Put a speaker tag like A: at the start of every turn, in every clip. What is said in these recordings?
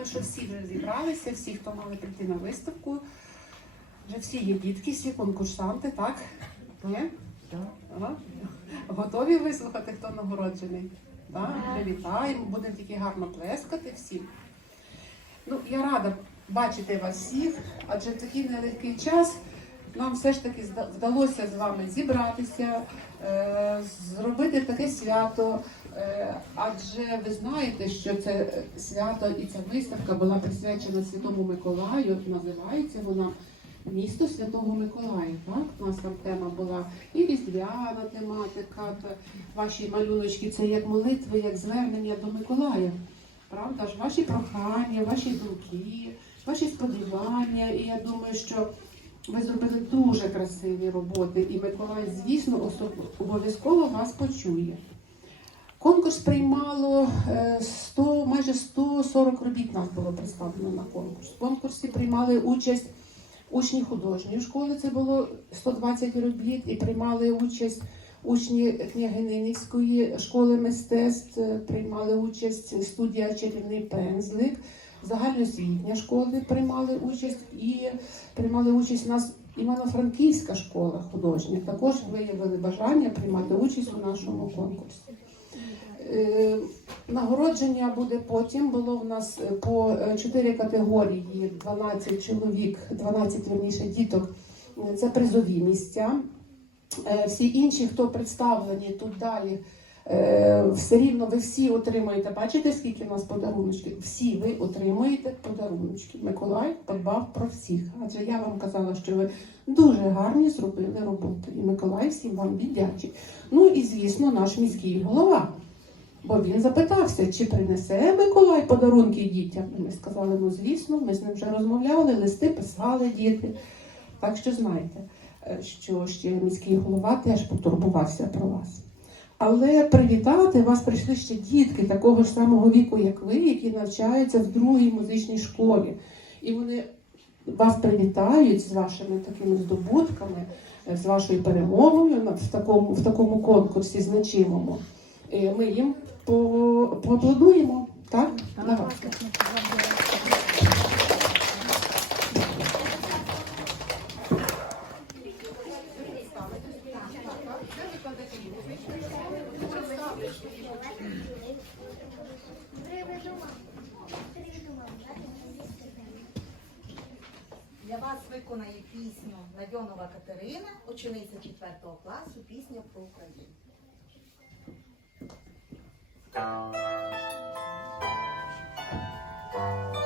A: думаю, що всі вже зібралися, всі, хто мали прийти на виставку. Вже всі є дітки, всі конкурсанти, так? Ви? Ага. Готові вислухати, хто нагороджений? Так? Привітаємо, будемо тільки гарно плескати всім. Ну, я рада бачити вас всіх, адже в такий нелегкий час нам все ж таки вдалося з вами зібратися, е, зробити таке свято. Е, адже ви знаєте, що це свято і ця виставка була присвячена Святому Миколаю. Називається вона Місто Святого Миколая. Так? У нас там тема була і різдвяна тематика, ваші малюночки це як молитви, як звернення до Миколая. Правда ж, ваші прохання, ваші думки, ваші сподівання. І я думаю, що ви зробили дуже красиві роботи, і Миколай, звісно, обов'язково вас почує. Конкурс приймало е, 100, майже 140 робіт нас було представлено на конкурс. В конкурсі приймали участь учні художньої школи, це було 120 робіт, і приймали участь учні княгининівської школи мистецтв, е, приймали участь студія Чарівний пензлик, загальноосвітня школи приймали участь і приймали участь у нас Івано-Франківська школа художня. Також виявили бажання приймати участь у нашому конкурсі. Е, Нагородження буде потім. Було в нас е, по е, чотири категорії, 12 чоловік, 12 верніше діток. Е, Це призові місця. Е, Всі інші, хто представлені тут далі, е, все рівно ви всі отримаєте. Бачите, скільки в нас подаруночків? Всі ви отримуєте подаруночки. Миколай подбав про всіх. Адже я вам казала, що ви дуже гарні зробили роботу. І Миколай всім вам віддячить. Ну і звісно, наш міський голова. Бо він запитався, чи принесе Миколай подарунки дітям. І ми сказали, ну звісно, ми з ним вже розмовляли, листи писали діти. Так що знаєте, е, що ще міський голова теж потурбувався про вас. Але привітати вас прийшли ще дітки такого ж самого віку, як ви, які навчаються в другій музичній школі. І вони вас привітають з вашими такими здобутками, з вашою перемогою в такому, в такому конкурсі значимому. Е, Ми їм поаплодуємо. Так? Давайте.
B: Для вас виконає пісню Надьонова Катерина, учениця 4 класу, пісня про Україну. Thank you.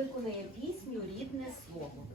B: Виконує пісню Рідне слово.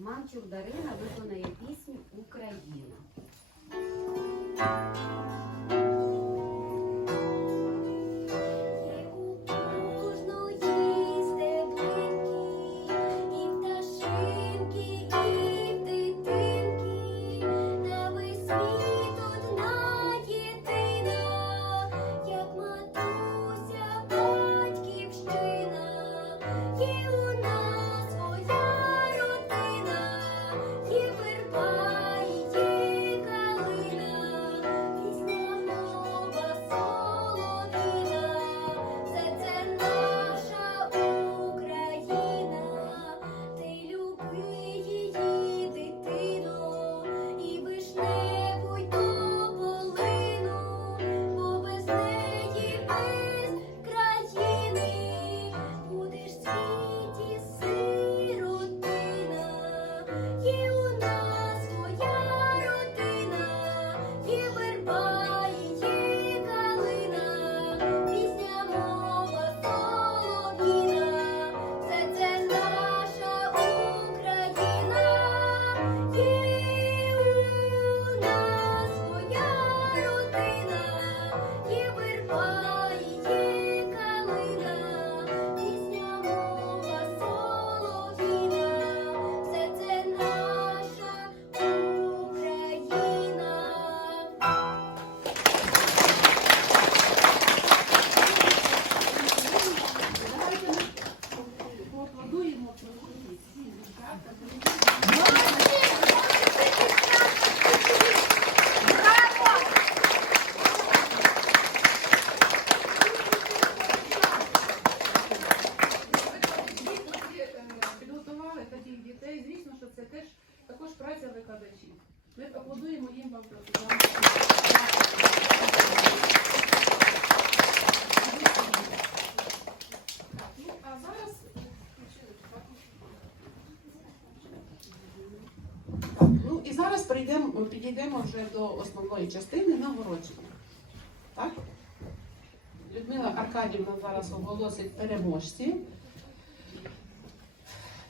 C: Мартюк Дарина виконає пісню Україна.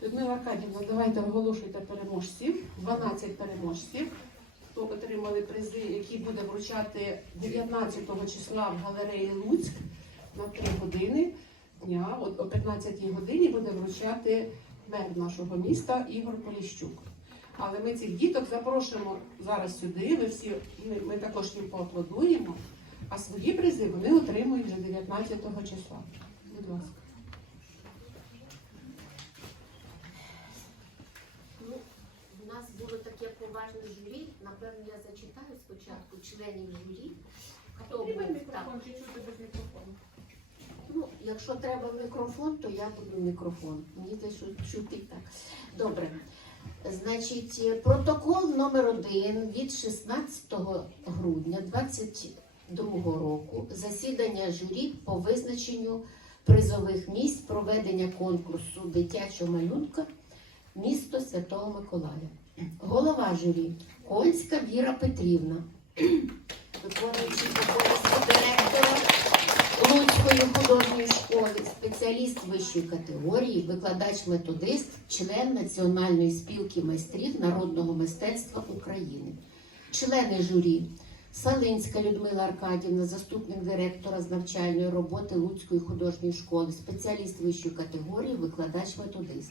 A: Людмила Аркадівна, давайте оголошуйте переможців. 12 переможців, хто отримали призи, які буде вручати 19 числа в галереї Луцьк на 3 години дня. От о 15 годині буде вручати мер нашого міста Ігор Поліщук. Але ми цих діток запрошуємо зараз сюди. Ви всі ми, ми також їм поаплодуємо. А свої призи вони отримують вже 19 числа. Будь ласка.
C: Ну, у нас було поважне журі. Напевно, я зачитаю спочатку членів журі. Хто був
A: мікрофон чи чути без мікрофону.
C: Ну, якщо треба мікрофон, то я буду мікрофон. Мені що чути так. Добре. Значить, протокол номер один від 16 грудня 2022 року засідання журі по визначенню призових місць проведення конкурсу дитячого малюнка місто Святого Миколая. Голова журі. Кольська Віра Петрівна, виконуючий обов'язки директора Луцької художньої школи, спеціаліст вищої категорії, викладач-методист, член Національної спілки майстрів народного мистецтва України. Члени журі. Салинська Людмила Аркадівна, заступник директора з навчальної роботи Луцької художньої школи, спеціаліст вищої категорії, викладач-методист.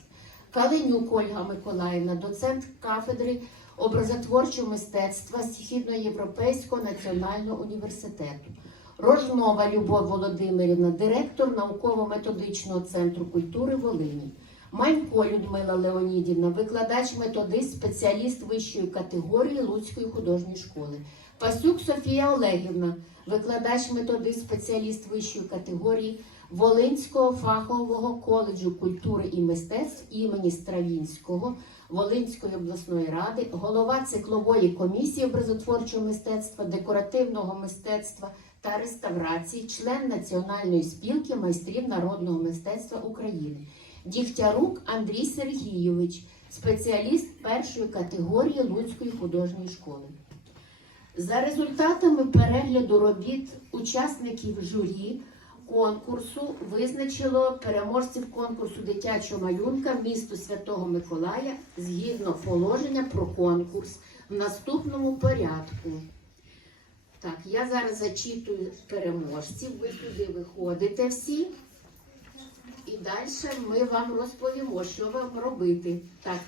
C: Калинюк Ольга Миколаївна, доцент кафедри образотворчого мистецтва Східноєвропейського національного університету. Рожнова Любов Володимирівна, директор науково-методичного центру культури Волині. Манько Людмила Леонідівна, викладач методист, спеціаліст вищої категорії Луцької художньої школи. Пасюк Софія Олегівна, викладач методист, спеціаліст вищої категорії Волинського фахового коледжу культури і мистецтв імені Стравінського Волинської обласної ради, голова циклової комісії образотворчого мистецтва, декоративного мистецтва та реставрації, член Національної спілки майстрів народного мистецтва України. Дігтярук Андрій Сергійович, спеціаліст першої категорії Луцької художньої школи. За результатами перегляду робіт учасників журі конкурсу визначило переможців конкурсу дитячого малюнка місто Святого Миколая згідно положення про конкурс в наступному порядку. Так, я зараз зачитую переможців. Ви туди виходите всі. І далі ми вам розповімо, що вам робити. Так.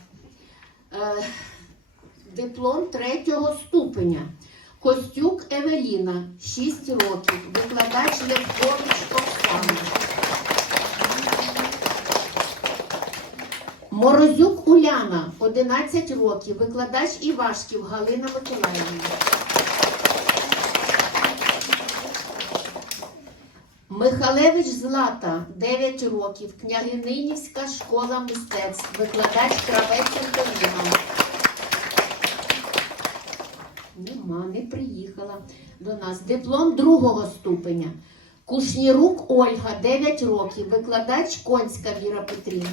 C: Е, диплом третього ступеня. Костюк Евеліна, 6 років. Викладач Левкович Оксана. Морозюк Уляна, 11 років. Викладач Івашків Галина Миколаївна. Михалевич Злата, 9 років. Княгининівська школа мистецтв. Викладач Кравець Антоніна. Нема, не приїхала до нас. Диплом другого ступеня. Кушнірук Ольга, 9 років. Викладач Конська Віра Петрівна.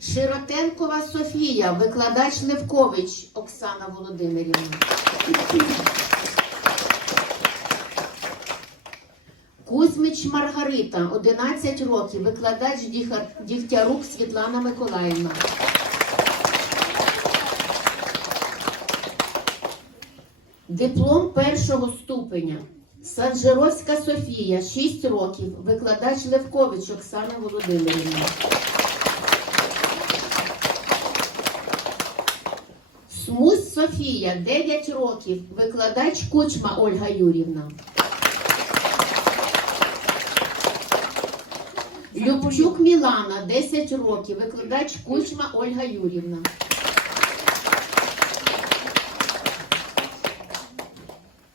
C: Широтенкова Софія, викладач Левкович Оксана Володимирівна. Кузьмич Маргарита, 11 років, викладач Дігтярук Світлана Миколаївна. Диплом першого ступеня. Санжеровська Софія, 6 років, викладач Левкович Оксана Володимирівна. Смусь Софія, 9 років, викладач Кучма Ольга Юрівна. Любчук Мілана, 10 років, викладач Кучма Ольга Юрівна.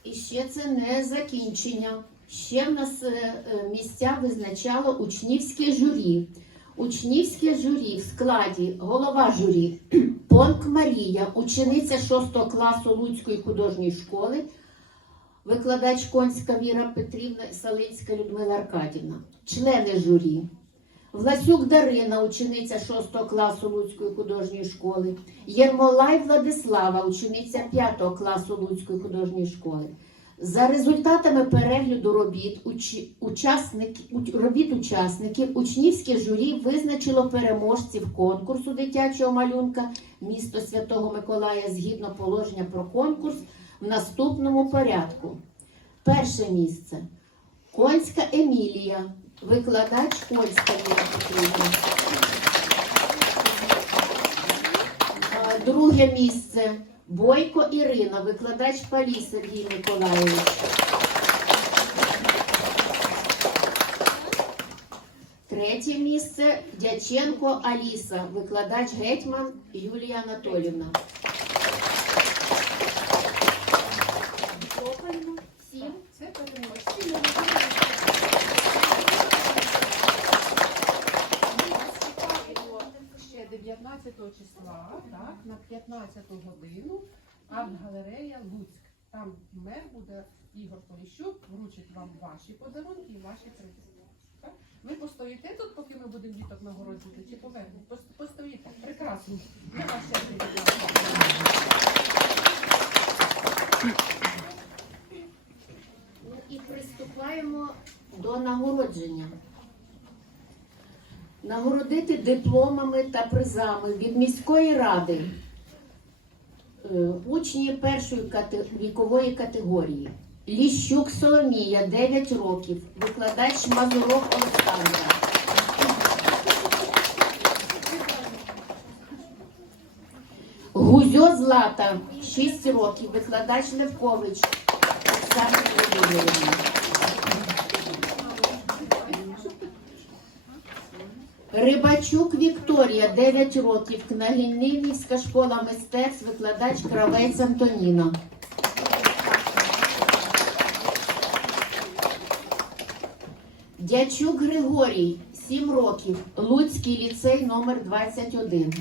C: І ще це не закінчення. Ще в нас е, е, місця визначало учнівське журі. Учнівське журі в складі голова журі Понк Марія, учениця 6 класу Луцької художньої школи, викладач Конська Віра Петрівна Салинська Людмила Аркадівна, члени журі. Власюк Дарина, учениця 6 класу Луцької художньої школи, Єрмолай Владислава, учениця 5 класу Луцької художньої школи. За результатами перегляду робіт, учасники, робіт учасників, учнівське журі визначило переможців конкурсу дитячого малюнка місто Святого Миколая згідно положення про конкурс в наступному порядку. Перше місце Конська Емілія, викладач Конська Петрівна. А, Друге місце Бойко Ірина, викладач Палій Сергій Миколайович. Третє місце Дяченко Аліса, викладач гетьман Юлія Анатолівна.
A: Ще 19 числа, на 15 годину, арт-галерея Луцьк. Там мер буде Ігор Поліщук, вручить вам ваші подарунки і ваші призи. Ви постоїте тут, поки ми будемо діток нагороджувати, чи повернете? Пос- Постоїте. Прекрасно. Я вас ще
C: і приступаємо до нагородження. Нагородити дипломами та призами від міської ради е, учні першої вікової категорії. Ліщук Соломія, 9 років, викладач Мазурок Олександра. Гузьо Злата, 6 років, викладач Левкович Оксана Володимирівна. Рибачук Вікторія, 9 років, Княгининівська школа мистецтв, викладач Кравець Антоніна. Дячук Григорій, 7 років, Луцький ліцей номер 21.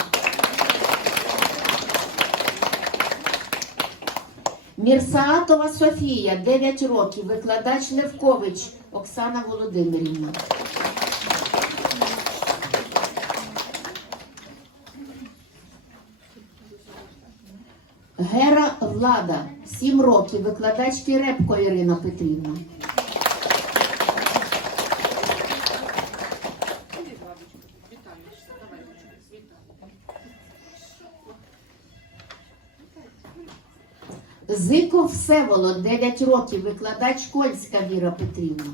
C: Мірсаатова Софія, 9 років, викладач Левкович Оксана Володимирівна. Гера Влада, 7 років, викладачки Репко Ірина Петрівна. Зиков Всеволод, 9 років, викладач Кольська Віра Петрівна.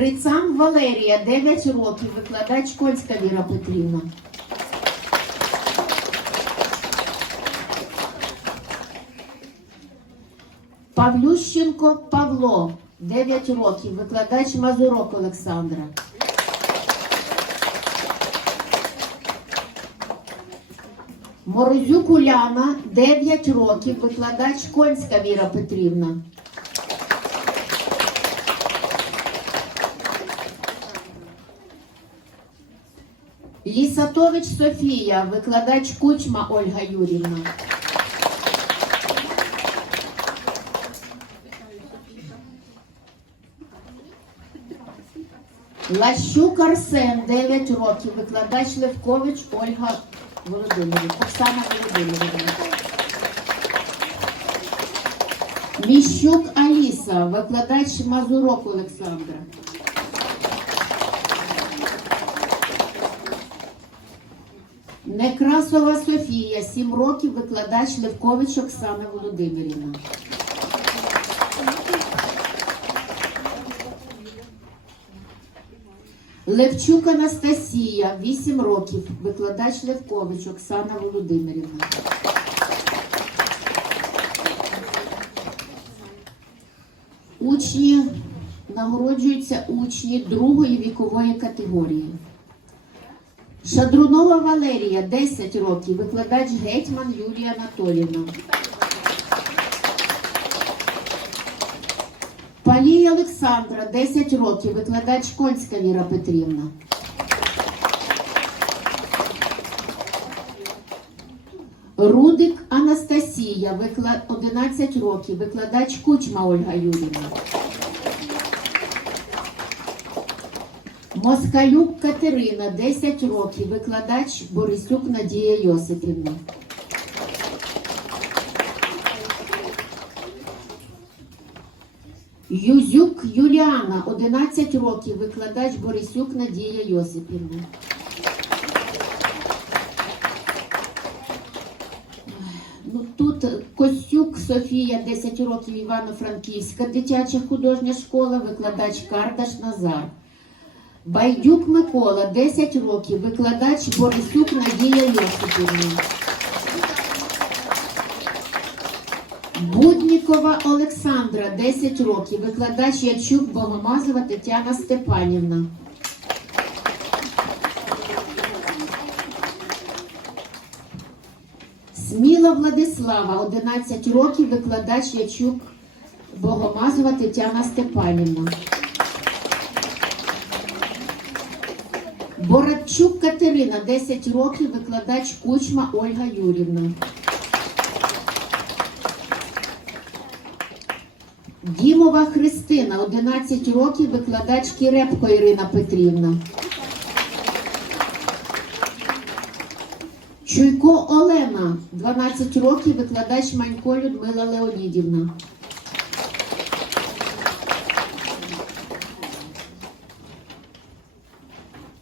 C: Грицам Валерія, 9 років, викладач Кольська Віра Петрівна. Павлющенко Павло, 9 років, викладач Мазурок Олександра. Морозюк Уляна, 9 років, викладач Кольська Віра Петрівна. Лісатович Софія, викладач Кучма Ольга Юрівна. Лащук Арсен, 9 років, викладач Левкович Ольга Володимирівна. Оксана Володимирівна. Міщук Аліса, викладач Мазурок Олександра. Некрасова Софія, 7 років, викладач Левкович Оксана Володимирівна. Левчук Анастасія, 8 років, викладач Левкович Оксана Володимирівна. Учні нагороджуються учні другої вікової категорії. Шадрунова Валерія, 10 років, викладач гетьман Юлія Анатолівна. Палій Олександра, 10 років, викладач Кольська Віра Петрівна. Рудик Анастасія, 11 років, викладач Кучма Ольга Юрівна. Москалюк Катерина, 10 років, викладач Борисюк Надія Йосипівна. Юзюк Юліана, 11 років, викладач Борисюк Надія Йосипівна. Ну, тут Костюк Софія, 10 років, Івано-Франківська дитяча художня школа, викладач Кардаш Назар. Байдюк Микола, 10 років, викладач Борисюк Надія Йосипівна. Буднікова Олександра, 10 років, викладач Ячук Богомазова Тетяна Степанівна. Сміла Владислава, 11 років, викладач Ячук Богомазова Тетяна Степанівна. Боратчук Катерина, 10 років, викладач Кучма Ольга Юрівна. Дімова Христина, 11 років, викладач Кірепко Ірина Петрівна. Чуйко Олена, 12 років, викладач Манько Людмила Леонідівна.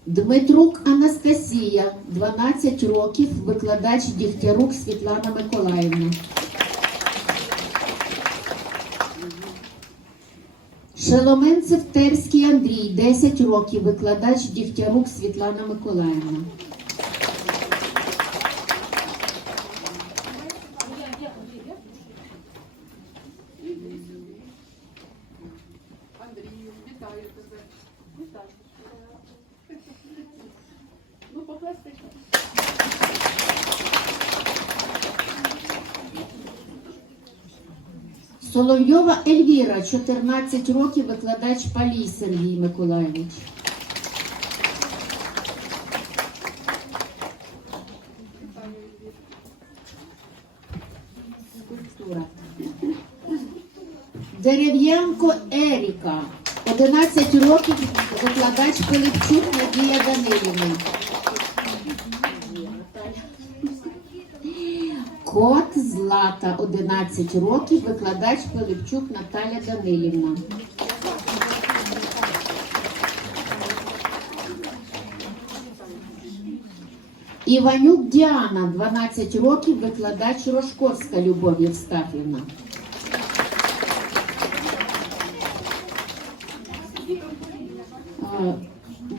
C: Дмитрук Анастасія, 12 років, викладач Дігтярук Світлана Миколаївна. Шеломенцев Терський Андрій, 10 років, викладач Дігтярук Світлана Миколаївна. 14 років, викладач Палій Сергій Миколаївич. Скульптура. Дерев'янко Еріка, 11 років викладач Пилипчук Надія Данилівна. Кот Злата, 11 років, викладач Пилипчук Наталя Данилівна. Іванюк Діана, 12 років, викладач Рожковська Любов Євстафівна.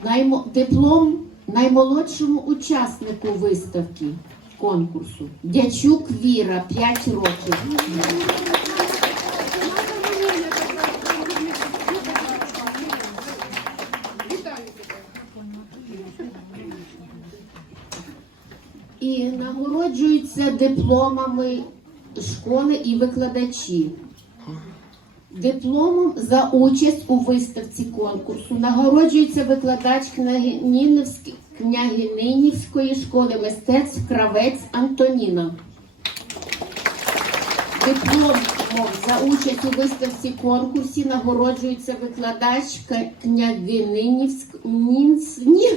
C: Е, Диплом наймолодшому учаснику виставки конкурсу. Дячук Віра, 5 років. І нагороджуються дипломами школи і викладачі. Дипломом за участь у виставці конкурсу нагороджується викладач Княгининівськ- Княгининівської школи мистецтв Кравець Антоніна. Дипломом за участь у виставці конкурсі нагороджується викладач К- Княгининівськ... Нінс... Ні,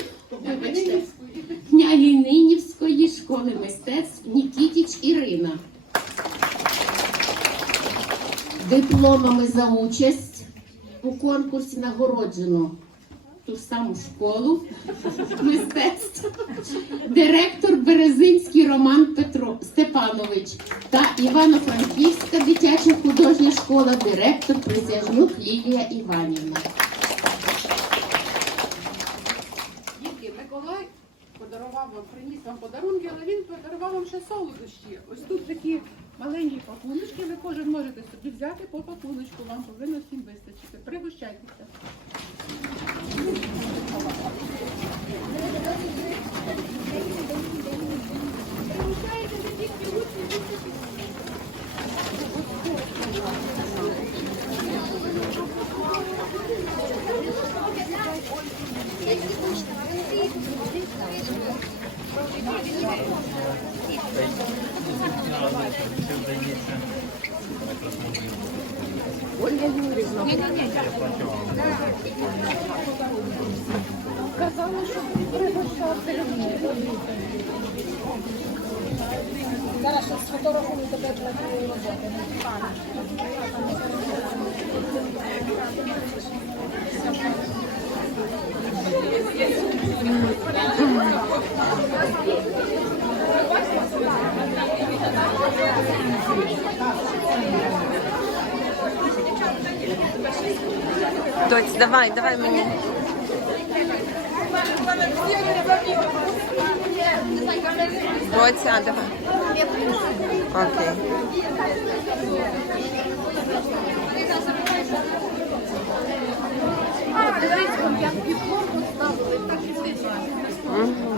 C: вибачте. Княгининівської школи мистецтв Нікітіч Ірина. Дипломами за участь у конкурсі нагороджено ту саму школу мистецтв, директор Березинський Роман Петро Степанович та Івано-Франківська дитяча художня школа, директор Присяжнюк Лілія Іванівна.
A: Дітки, Миколай подарував приніс вам подарунки, але він подарував вам ще солодощі. Ось тут такі маленькі пакуночки, ви кожен можете собі взяти по пакуночку, вам повинно всім вистачити. Пригощайтеся.
D: Казали, що пригощати людей. Зараз щось фотографую
A: тебе для твоєї роботи. Доць, давай, давай мені. Доця, давай. Окей. Угу.